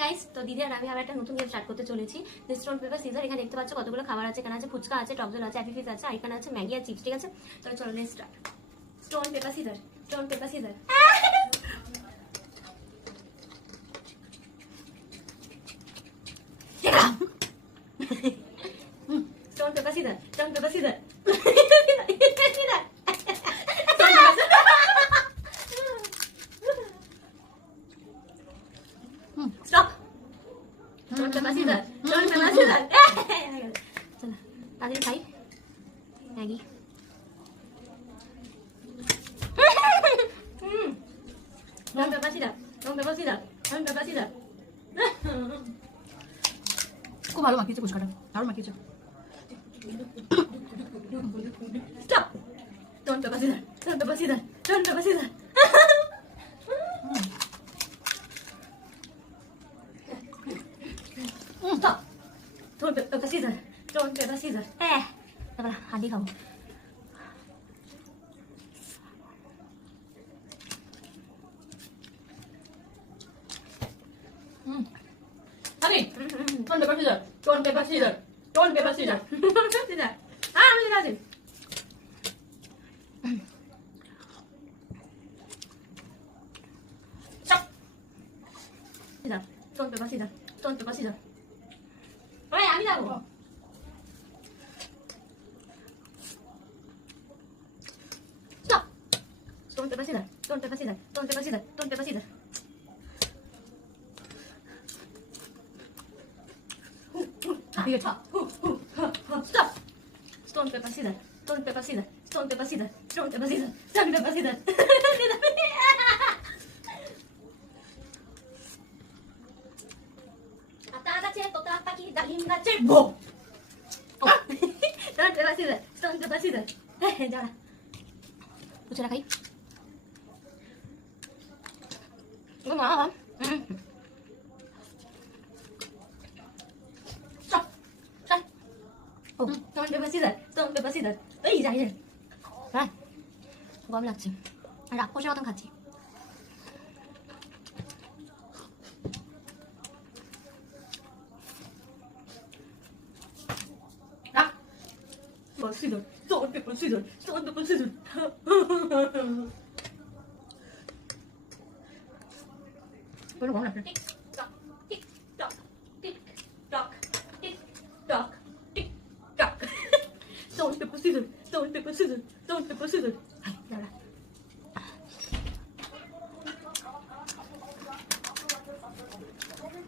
Guys, তো দিদি আর আমি আবার একটা নতুন গেম স্টার্ট করতে চলেছি। Stone paper scissor. এখানে দেখতে পাচ্ছ কতগুলো খাবার আছে। এখানে আছে ফুচকা আছে, টক জল আছে, অ্যাপি ফিজ আছে, আর এখানে আছে ম্যাগি আর চিপস। ঠিক আছে, তো চলো let's start. Stone paper scissor, stone paper scissor. Stone paper scissor, stone paper scissor. Stop. Don't pepa scissor. Don't pepa scissor. चलो, आगे खाई Maggi. Don't pepa scissor. Don't pepa scissor. Don't pepa scissor. খুব ভালো মাখিয়েছে ফুচকাটা, দারুণ মাখিয়েছে। Stop. Don't pepa scissor. Don't pepa scissor. Don't pepa scissor. Stop. Don't pepa scissor. Don't pepa scissor. তারপর হাঁটি খাবো। আমি don't pepa scissor. Don't pepa scissor. Don't pepa scissor. Scissor. আমি ঠিক আছে। Stop. Scissor. Don't pepa scissor. Don't pepa scissor. ওই আমি যাবো। Stop. Don't pepa scissor. Don't pepa scissor. Don't pepa scissor. Don't pepa scissor. ঠিক আছে। Stop. Stone paper scissor. Stone paper scissor. Stone paper scissor. Stone paper scissor. Stone paper scissor. আতা গাছে তোতা পাখি ডালিম গাছের বউ। Stone paper scissor. Stone paper scissor. যারা ফুচকা খাই। মা Stop. Stop. Oh, stone paper scissor. Stone paper scissor. এই যাই রে। হ্যাঁ, গরম লাগছে আর রাক্ষসের মতন খাচ্ছি। Scissor. Stone paper scissor. Stone paper scissor. গরম লাগছে।